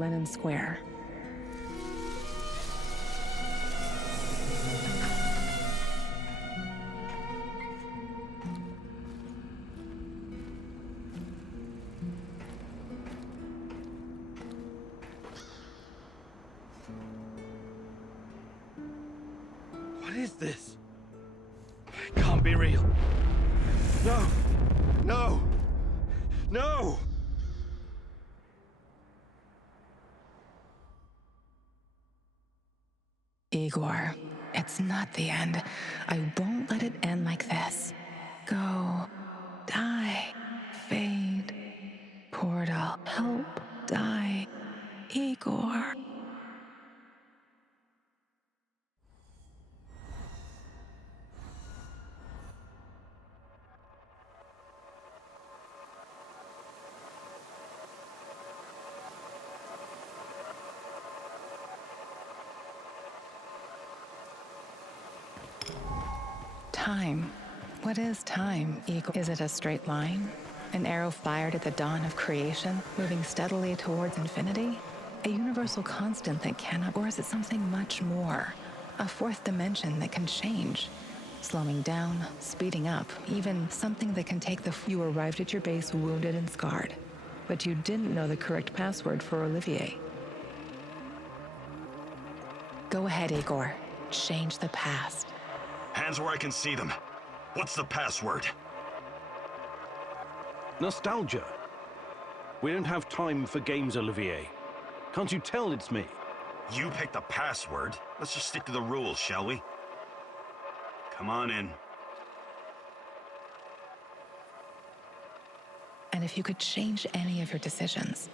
Lenin Square. What is this? It can't be real. No! No! No! Igor, it's not the end. I won't let it end like this. Go. Die. Fade. Portal. Help. Die. Igor. Time. What is time, Igor? Is it a straight line? An arrow fired at the dawn of creation, moving steadily towards infinity? A universal constant that cannot, or is it something much more? A fourth dimension that can change, slowing down, speeding up, even something that can take the... You arrived at your base wounded and scarred, but you didn't know the correct password for Olivier. Go ahead, Igor. Change the past. Hands where I can see them. What's the password? Nostalgia. We don't have time for games, Olivier. Can't you tell it's me? You picked the password. Let's just stick to the rules, shall we? Come on in. And if you could change any of your decisions,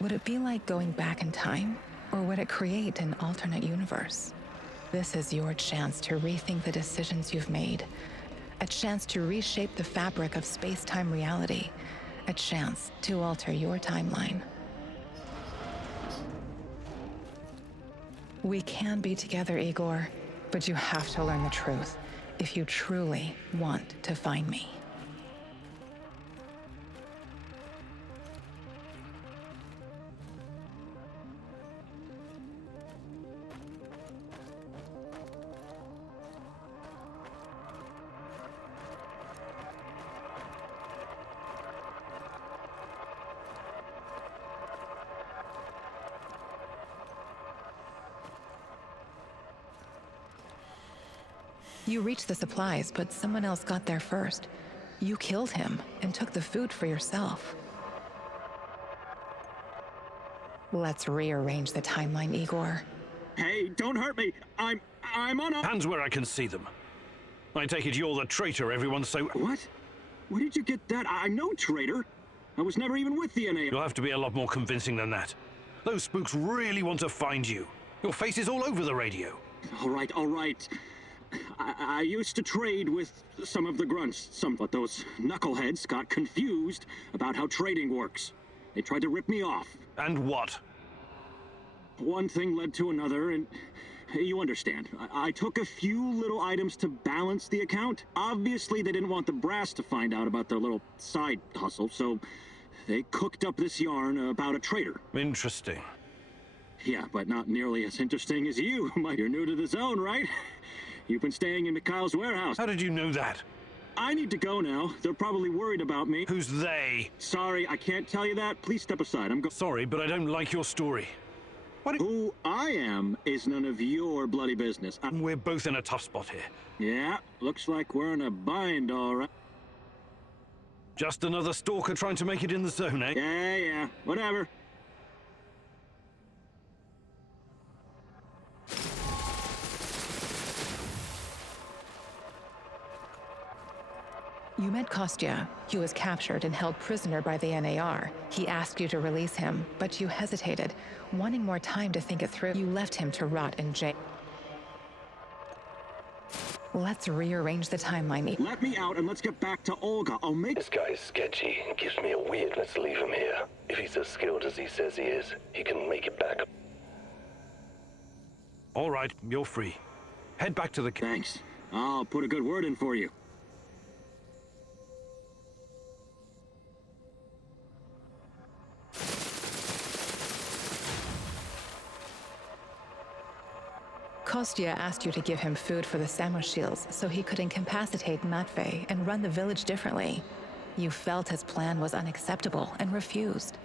would it be like going back in time? Or would it create an alternate universe? This is your chance to rethink the decisions you've made. A chance to reshape the fabric of space-time reality. A chance to alter your timeline. We can be together, Igor, but you have to learn the truth if you truly want to find me. You reached the supplies, but someone else got there first. You killed him and took the food for yourself. Let's rearrange the timeline, Igor. Hey, don't hurt me. I'm on a... Hands where I can see them. I take it you're the traitor everyone's so... What? Where did you get that? I'm no traitor. I was never even with the NA. You'll have to be a lot more convincing than that. Those spooks really want to find you. Your face is all over the radio. All right. I used to trade with some of the grunts, but those knuckleheads got confused about how trading works. They tried to rip me off. And what? One thing led to another, and you understand. I took a few little items to balance the account. Obviously, they didn't want the brass to find out about their little side hustle, so they cooked up this yarn about a traitor. Interesting. Yeah, but not nearly as interesting as you. You're new to the zone, right? You've been staying in Mikhail's warehouse. How did you know that? I need to go now. They're probably worried about me. Who's they? Sorry, I can't tell you that. Please step aside. Sorry, but I don't like your story. Who I am is none of your bloody business. We're both in a tough spot here. Yeah, looks like we're in a bind, all right. Just another stalker trying to make it in the zone, eh? Yeah, whatever. You met Kostya. He was captured and held prisoner by the NAR. He asked you to release him, but you hesitated, wanting more time to think it through. You left him to rot in jail. Let's rearrange the timeline. Let me out and let's get back to Olga. I'll make... This guy's sketchy and gives me a weirdness to leave him here. If he's as skilled as he says he is, he can make it back. All right, you're free. Head back to the... Thanks. I'll put a good word in for you. Kostya asked you to give him food for the Samoshils so he could incapacitate Matvey and run the village differently. You felt his plan was unacceptable and refused.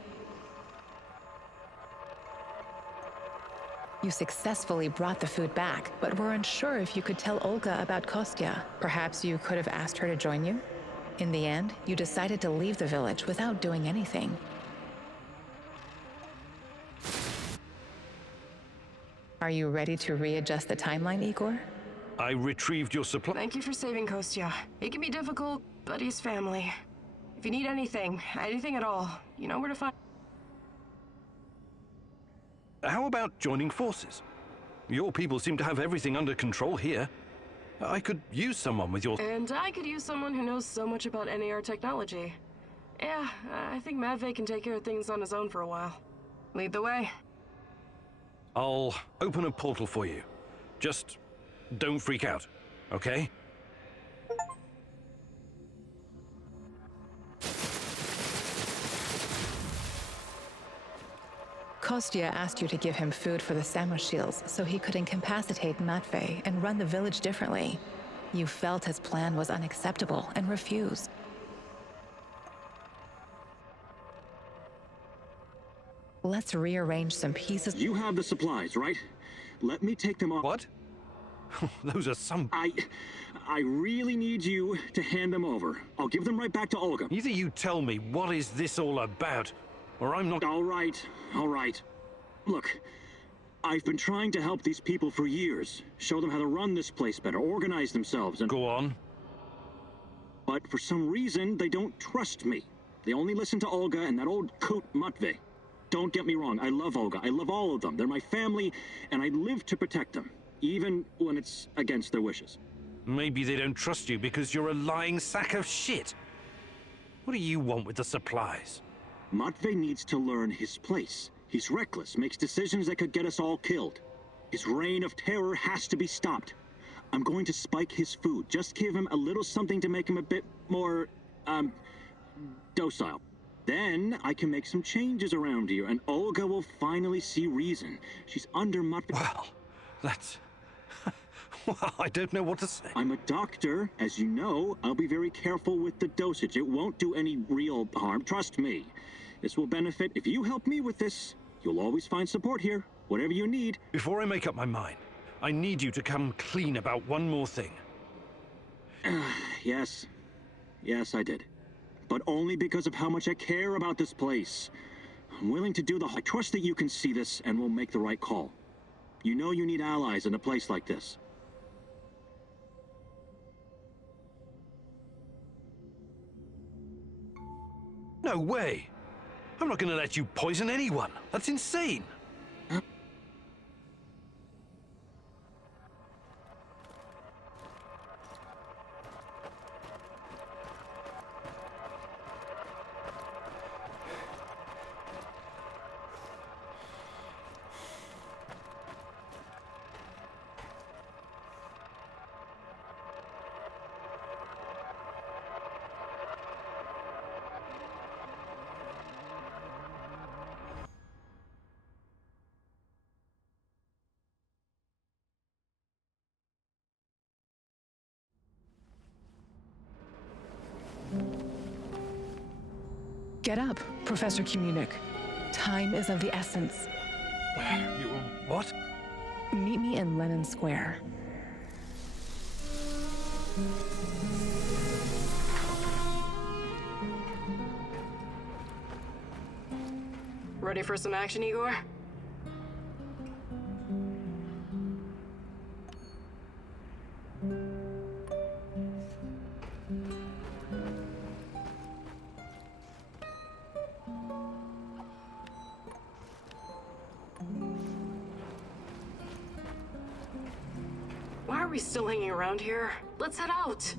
You successfully brought the food back, but were unsure if you could tell Olga about Kostya. Perhaps you could have asked her to join you? In the end, you decided to leave the village without doing anything. Are you ready to readjust the timeline, Igor? I retrieved your supply. Thank you for saving Kostya. It can be difficult, but he's family. If you need anything at all, you know where to find. How about joining forces? Your people seem to have everything under control here. I could use someone with your... And I could use someone who knows so much about NAR technology. Yeah, I think Matvey can take care of things on his own for a while. Lead the way. I'll open a portal for you. Just don't freak out, okay? Kostya asked you to give him food for the Samoshils so he could incapacitate Matvey and run the village differently. You felt his plan was unacceptable and refused. Let's rearrange some pieces. You have the supplies, right? Let me take them off. What? Those are some... I really need you to hand them over. I'll give them right back to Olga. Either you tell me what is this all about, or I'm not... All right. Look, I've been trying to help these people for years. Show them how to run this place better, organize themselves, and... Go on. But for some reason, they don't trust me. They only listen to Olga and that old coot Matvey. Don't get me wrong, I love Olga. I love all of them. They're my family, and I live to protect them, even when it's against their wishes. Maybe they don't trust you because you're a lying sack of shit. What do you want with the supplies? Matvey needs to learn his place. He's reckless, makes decisions that could get us all killed. His reign of terror has to be stopped. I'm going to spike his food. Just give him a little something to make him a bit more, docile. Then I can make some changes around here, and Olga will finally see reason. She's under Matvey. Well, that's... well, I don't know what to say. I'm a doctor. As you know, I'll be very careful with the dosage. It won't do any real harm. Trust me. This will benefit. If you help me with this, you'll always find support here. Whatever you need. Before I make up my mind, I need you to come clean about one more thing. Yes. Yes, I did. But only because of how much I care about this place. I'm willing to do I trust that you can see this and will make the right call. You know you need allies in a place like this. No way! I'm not gonna let you poison anyone. That's insane. Get up, Professor Komunik. Time is of the essence. You... what? Meet me in Lenin Square. Ready for some action, Igor? Why are we still hanging around here? Let's head out!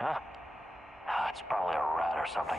Huh? It's probably a rat or something.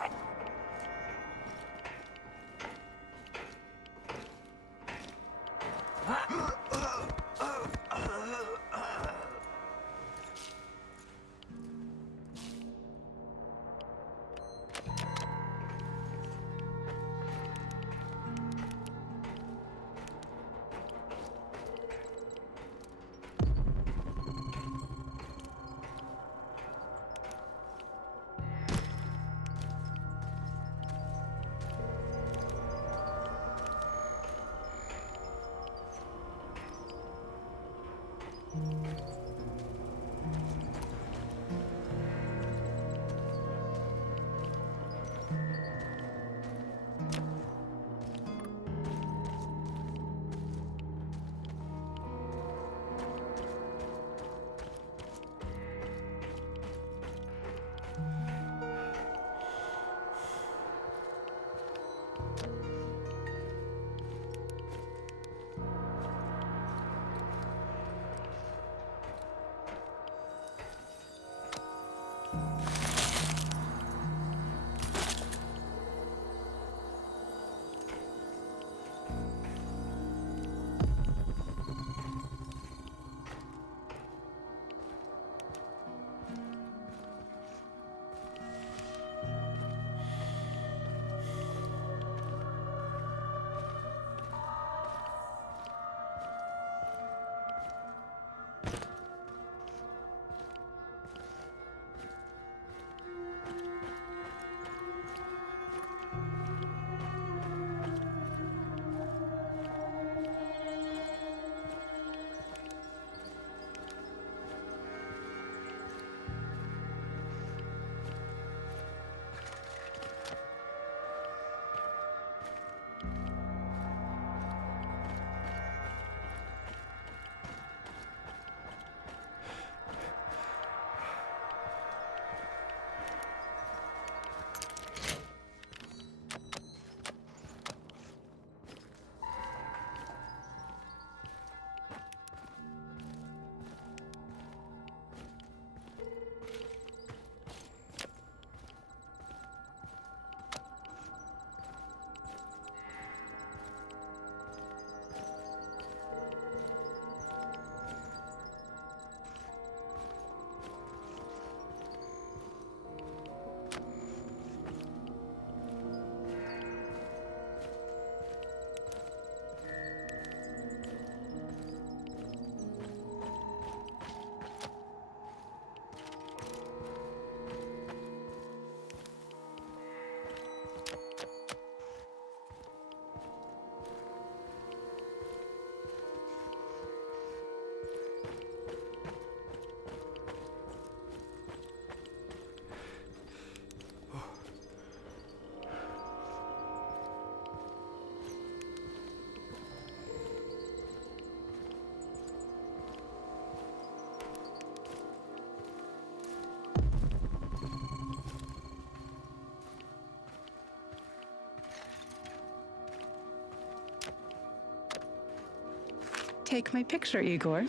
Take my picture, Igor.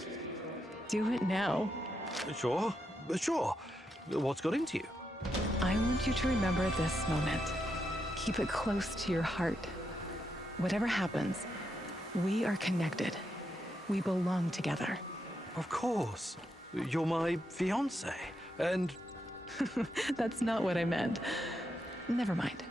Do it now. Sure, sure. What's got into you? I want you to remember this moment. Keep it close to your heart. Whatever happens, we are connected. We belong together. Of course. You're my fiancé, and... That's not what I meant. Never mind.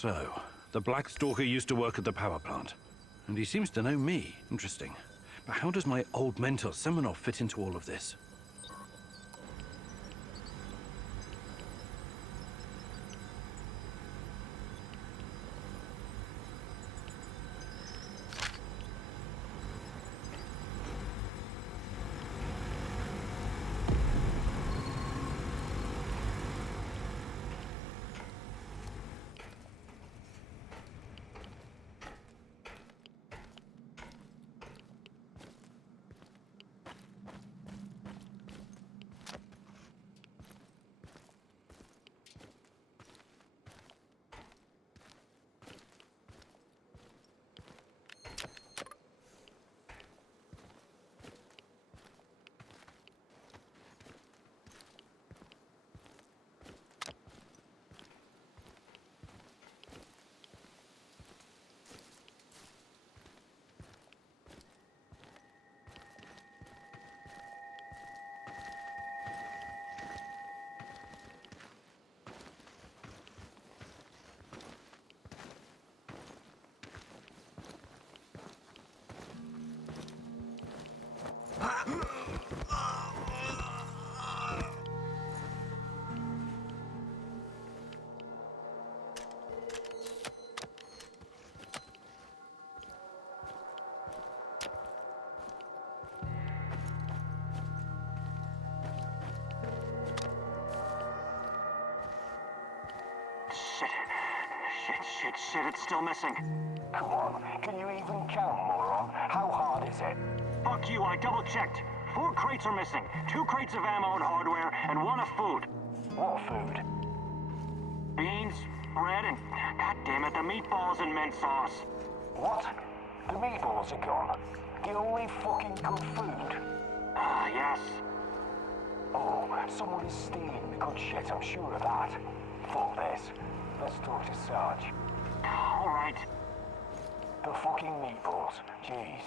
So, the Black Stalker used to work at the power plant. And he seems to know me. Interesting. But how does my old mentor Semenov fit into all of this? Shit, it's still missing. Come on, can you even count, moron? How hard is it? Fuck you, I double-checked. 4 crates are missing. 2 crates of ammo and hardware, and 1 of food. What food? Beans, bread, and, god damn it, the meatballs and mint sauce. What? The meatballs are gone. The only fucking good food. Yes. Oh, someone is stealing the good shit, I'm sure of that. Fuck this. Let's talk to Sarge. All right. The fucking meatballs. Jeez.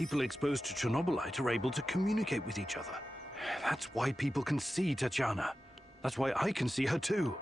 People exposed to Chernobylite are able to communicate with each other. That's why people can see Tatiana. That's why I can see her too.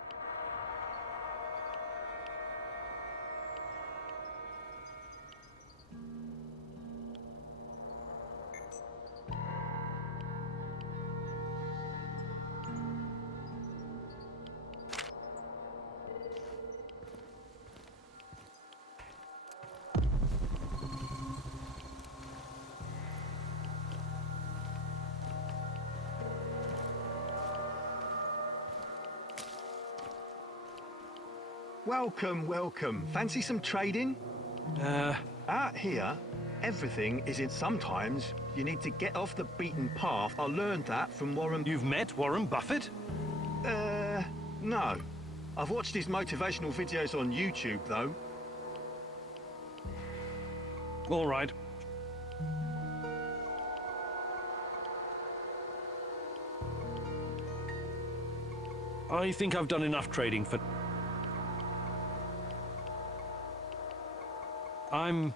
Welcome, welcome. Fancy some trading? Out here, everything is in. Sometimes you need to get off the beaten path. I learned that from Warren. You've met Warren Buffett? No. I've watched his motivational videos on YouTube, though. All right. I think I've done enough trading for... I'm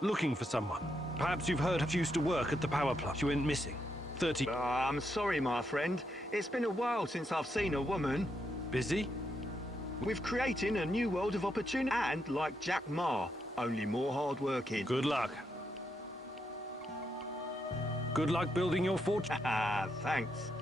looking for someone. Perhaps you've heard she used to work at the power plant. She went missing. 30... I'm sorry, my friend. It's been a while since I've seen a woman. Busy? We're creating a new world of opportunity. And, like Jack Ma, only more hard-working. Good luck. Good luck building your fortune. Thanks.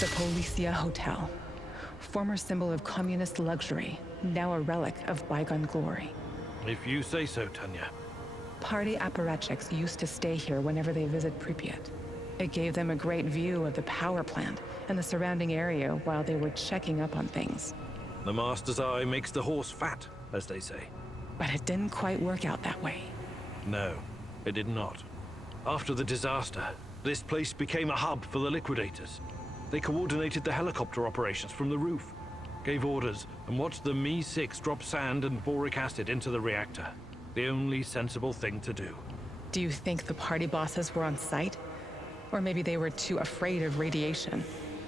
The Policia Hotel. former symbol of communist luxury, now a relic of bygone glory. If you say so, Tanya. Party apparatchiks used to stay here whenever they visit Pripyat. It gave them a great view of the power plant and the surrounding area while they were checking up on things. The master's eye makes the horse fat, as they say. But it didn't quite work out that way. No, it did not. After the disaster, this place became a hub for the liquidators. They coordinated the helicopter operations from the roof, gave orders, and watched the Mi-6 drop sand and boric acid into the reactor. The only sensible thing to do. Do you think the party bosses were on site? Or maybe they were too afraid of radiation?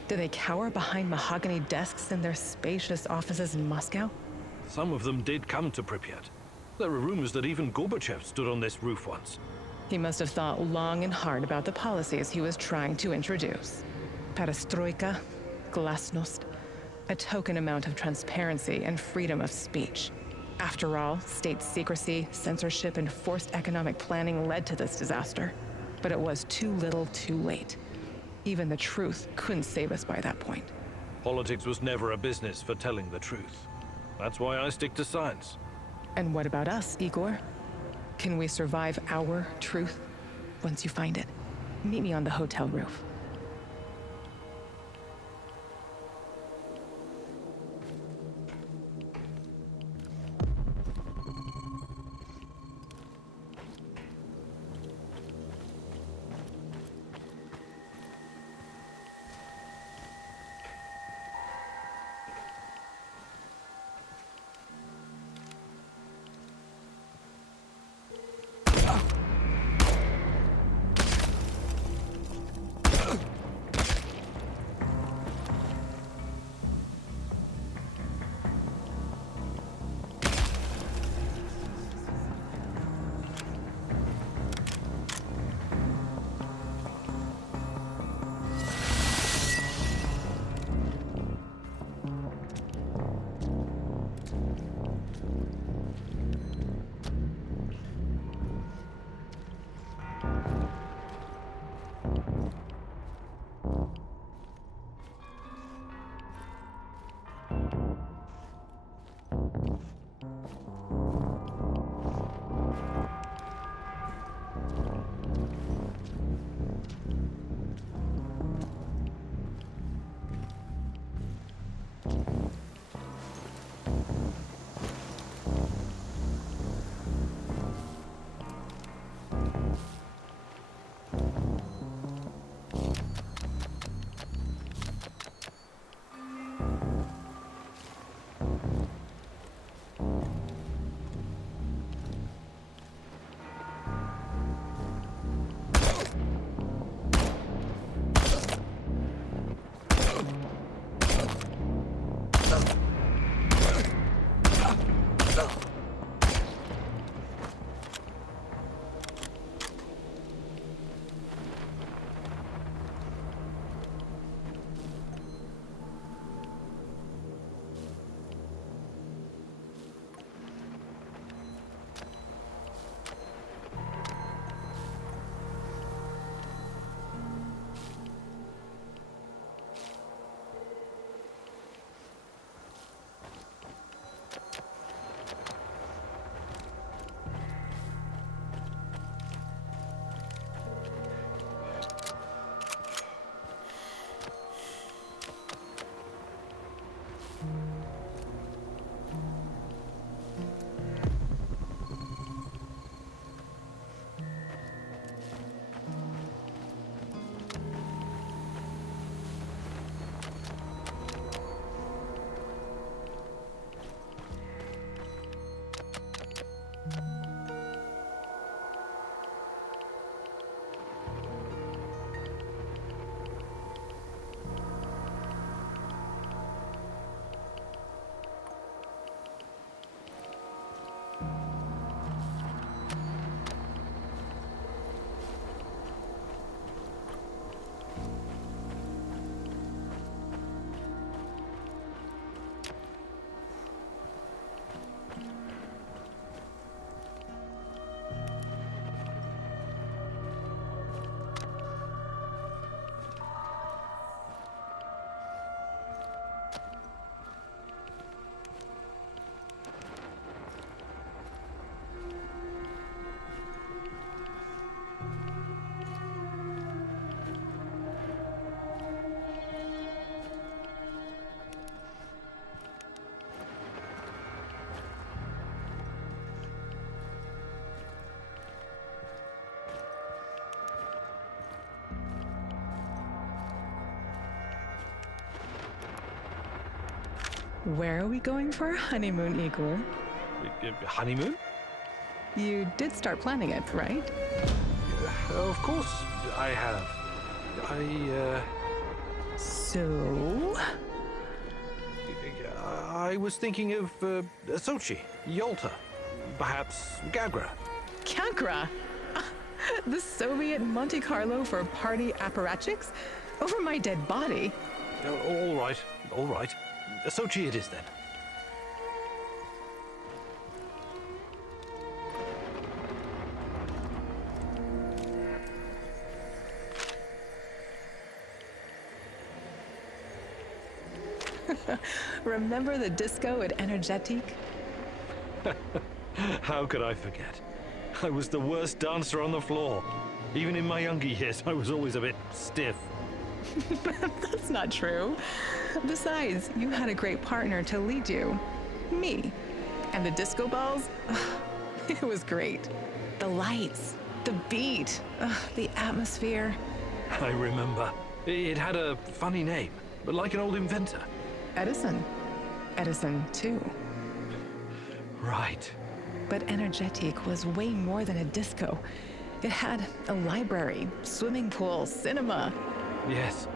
Do they cower behind mahogany desks in their spacious offices in Moscow? Some of them did come to Pripyat. There are rumors that even Gorbachev stood on this roof once. He must have thought long and hard about the policies he was trying to introduce. Perestroika, glasnost, a token amount of transparency and freedom of speech. After all, state secrecy, censorship, and forced economic planning led to this disaster. But it was too little, too late. Even the truth couldn't save us by that point. Politics was never a business for telling the truth. That's why I stick to science. And what about us, Igor? Can we survive our truth once you find it? Meet me on the hotel roof. Where are we going for our honeymoon, Igor? Honeymoon? You did start planning it, right? Of course I have. So? I was thinking of Sochi, Yalta, perhaps Gagra. Gagra? The Soviet Monte Carlo for party apparatchiks? Over my dead body? All right, all right. Sochi it is then. Remember the disco at Energetic? How could I forget? I was the worst dancer on the floor. Even in my younger years, I was always a bit stiff. That's not true. Besides, you had a great partner to lead you. Me. And the disco balls? It was great. The lights, the beat, the atmosphere. I remember. It had a funny name, but like an old inventor. Edison. Edison, too. Right. But Energetic was way more than a disco. It had a library, swimming pool, cinema. Yes.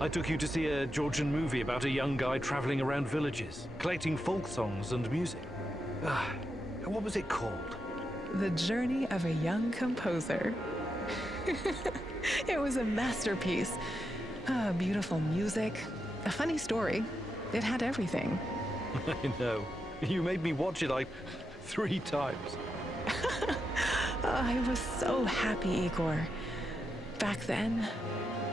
I took you to see a Georgian movie about a young guy traveling around villages, collecting folk songs and music. What was it called? The Journey of a Young Composer. It was a masterpiece. Beautiful music, a funny story. It had everything. I know. You made me watch it like 3 times. I was so happy, Igor. Back then,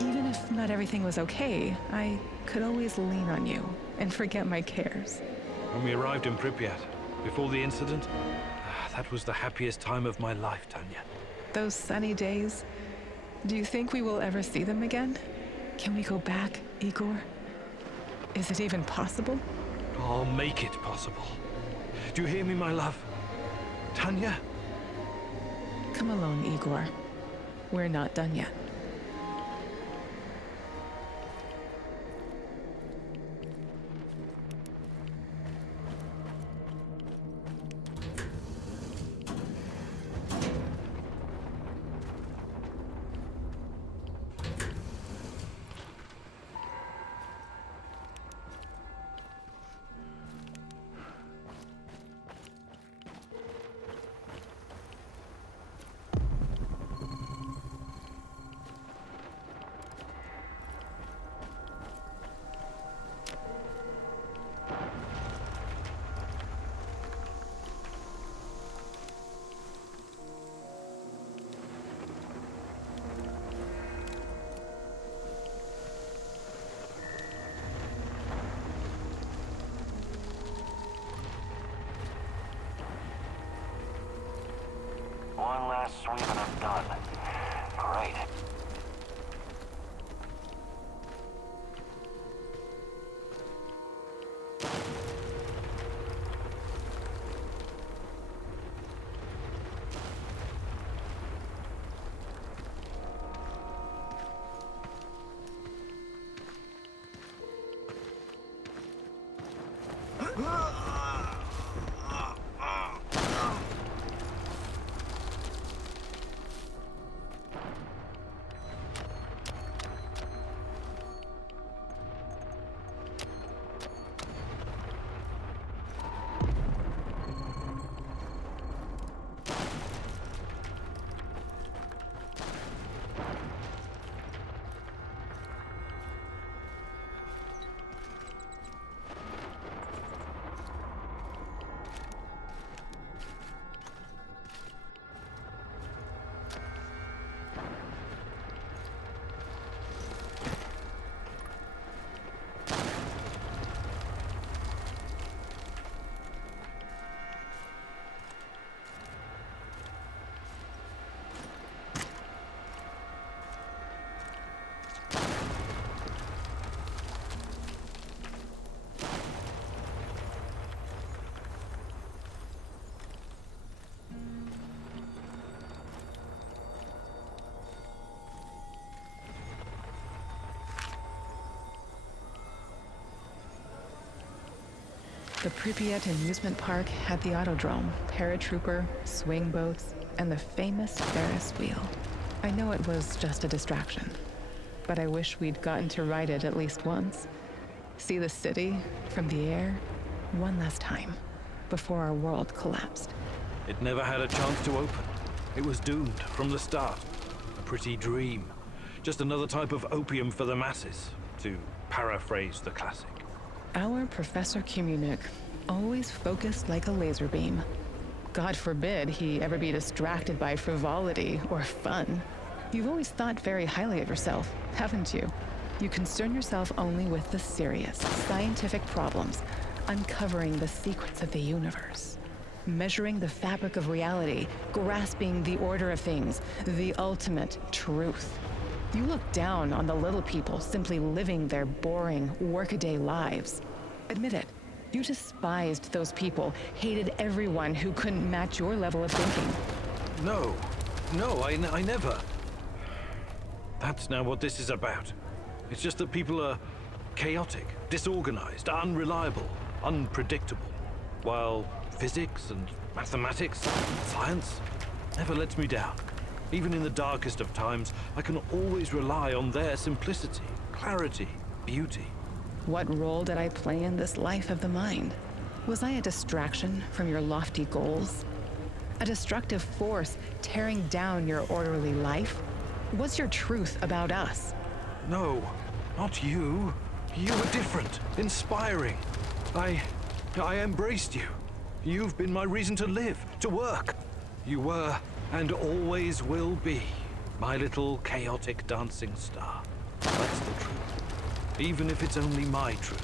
even if not everything was okay, I could always lean on you and forget my cares. When we arrived in Pripyat, before the incident, that was the happiest time of my life, Tanya. Those sunny days, do you think we will ever see them again? Can we go back, Igor? Is it even possible? I'll make it possible. Do you hear me, my love? Tanya? Come along, Igor. We're not done yet. One last sweep and I'm done. Great. The Pripyat amusement park had the autodrome, paratrooper, swing boats, and the famous Ferris wheel. I know it was just a distraction, but I wish we'd gotten to ride it at least once. See the city from the air one last time before our world collapsed. It never had a chance to open. It was doomed from the start. A pretty dream. Just another type of opium for the masses, to paraphrase the classic. Our Professor Communic always focused like a laser beam. God forbid he ever be distracted by frivolity or fun. You've always thought very highly of yourself, haven't you? You concern yourself only with the serious, scientific problems, uncovering the secrets of the universe, measuring the fabric of reality, grasping the order of things, the ultimate truth. You look down on the little people simply living their boring, workaday lives. Admit it, you despised those people, hated everyone who couldn't match your level of thinking. No, I never. That's now what this is about. It's just that people are chaotic, disorganized, unreliable, unpredictable. While physics and mathematics, science, never lets me down. Even in the darkest of times, I can always rely on their simplicity, clarity, beauty. What role did I play in this life of the mind? Was I a distraction from your lofty goals? A destructive force tearing down your orderly life? What's your truth about us? No, not you. You were different, inspiring. I embraced you. You've been my reason to live, to work. You were, and always will be, my little chaotic dancing star. That's the truth. Even if it's only my truth.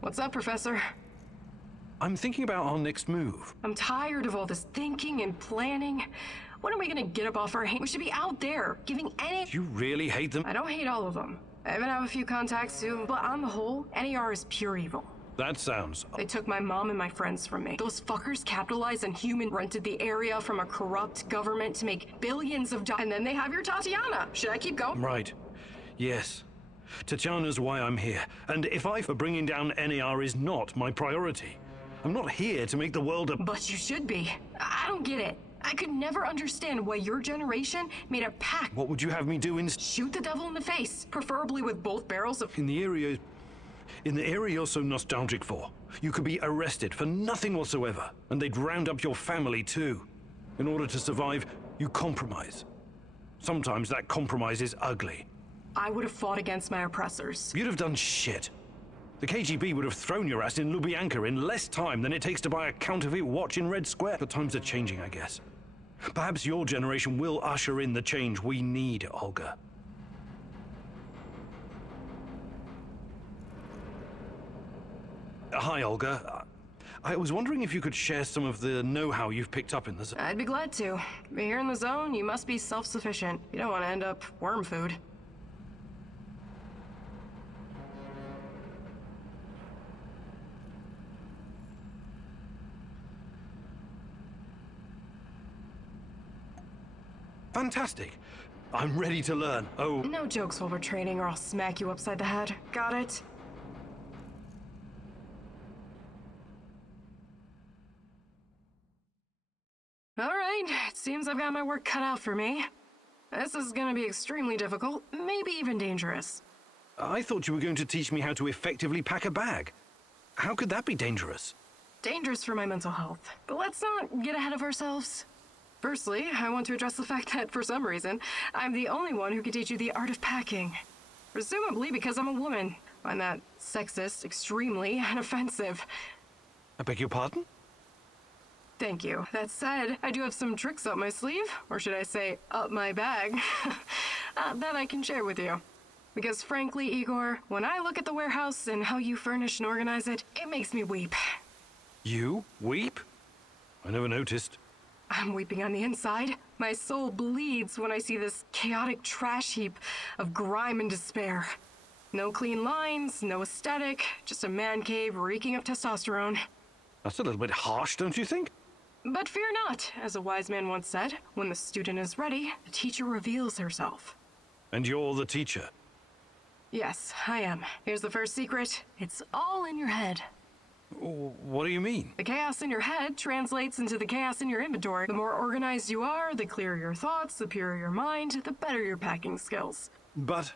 What's up, Professor? I'm thinking about our next move. I'm tired of all this thinking and planning. When are we gonna get up off our hands? We should be out there, giving any— You really hate them? I don't hate all of them. I even have a few contacts too, but on the whole, NAR is pure evil. That sounds... They took my mom and my friends from me. Those fuckers capitalized on rented the area from a corrupt government to make billions of dollars. And then they have your Tatiana. Should I keep going? Right. Yes. Tatiana's why I'm here. And if for bringing down NAR is not my priority. I'm not here to make the world a... But you should be. I don't get it. I could never understand why your generation made a pact. What would you have me do Shoot the devil in the face, preferably with both barrels of... In the area you're so nostalgic for, you could be arrested for nothing whatsoever, and they'd round up your family too. In order to survive, you compromise. Sometimes that compromise is ugly. I would have fought against my oppressors. You'd have done shit. The KGB would have thrown your ass in Lubyanka in less time than it takes to buy a counterfeit watch in Red Square. But times are changing, I guess. Perhaps your generation will usher in the change we need, Olga. Hi, Olga. I was wondering if you could share some of the know-how you've picked up in the zone. I'd be glad to. But here in the zone, you must be self-sufficient. You don't want to end up worm food. Fantastic. I'm ready to learn. Oh. No jokes while we're training or I'll smack you upside the head. Got it? Alright, it seems I've got my work cut out for me. This is gonna be extremely difficult, maybe even dangerous. I thought you were going to teach me how to effectively pack a bag. How could that be dangerous? Dangerous for my mental health. But let's not get ahead of ourselves. Firstly, I want to address the fact that, for some reason, I'm the only one who can teach you the art of packing. Presumably because I'm a woman. I find that sexist, extremely, and offensive. I beg your pardon? Thank you. That said, I do have some tricks up my sleeve, or should I say, up my bag, that I can share with you. Because frankly, Igor, when I look at the warehouse and how you furnish and organize it, it makes me weep. You weep? I never noticed. I'm weeping on the inside. My soul bleeds when I see this chaotic trash heap of grime and despair. No clean lines, no aesthetic, just a man cave reeking of testosterone. That's a little bit harsh, don't you think? But fear not, as a wise man once said, when the student is ready, the teacher reveals herself. And you're the teacher? Yes, I am. Here's the first secret. It's all in your head. What do you mean? The chaos in your head translates into the chaos in your inventory. The more organized you are, the clearer your thoughts, the purer your mind, the better your packing skills. But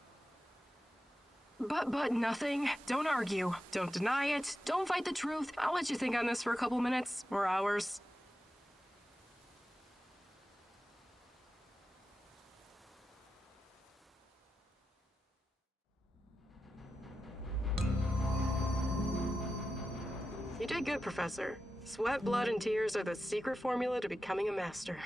nothing. Don't argue. Don't deny it. Don't fight the truth. I'll let you think on this for a couple minutes or hours. You did good, Professor. Sweat, blood, and tears are the secret formula to becoming a master.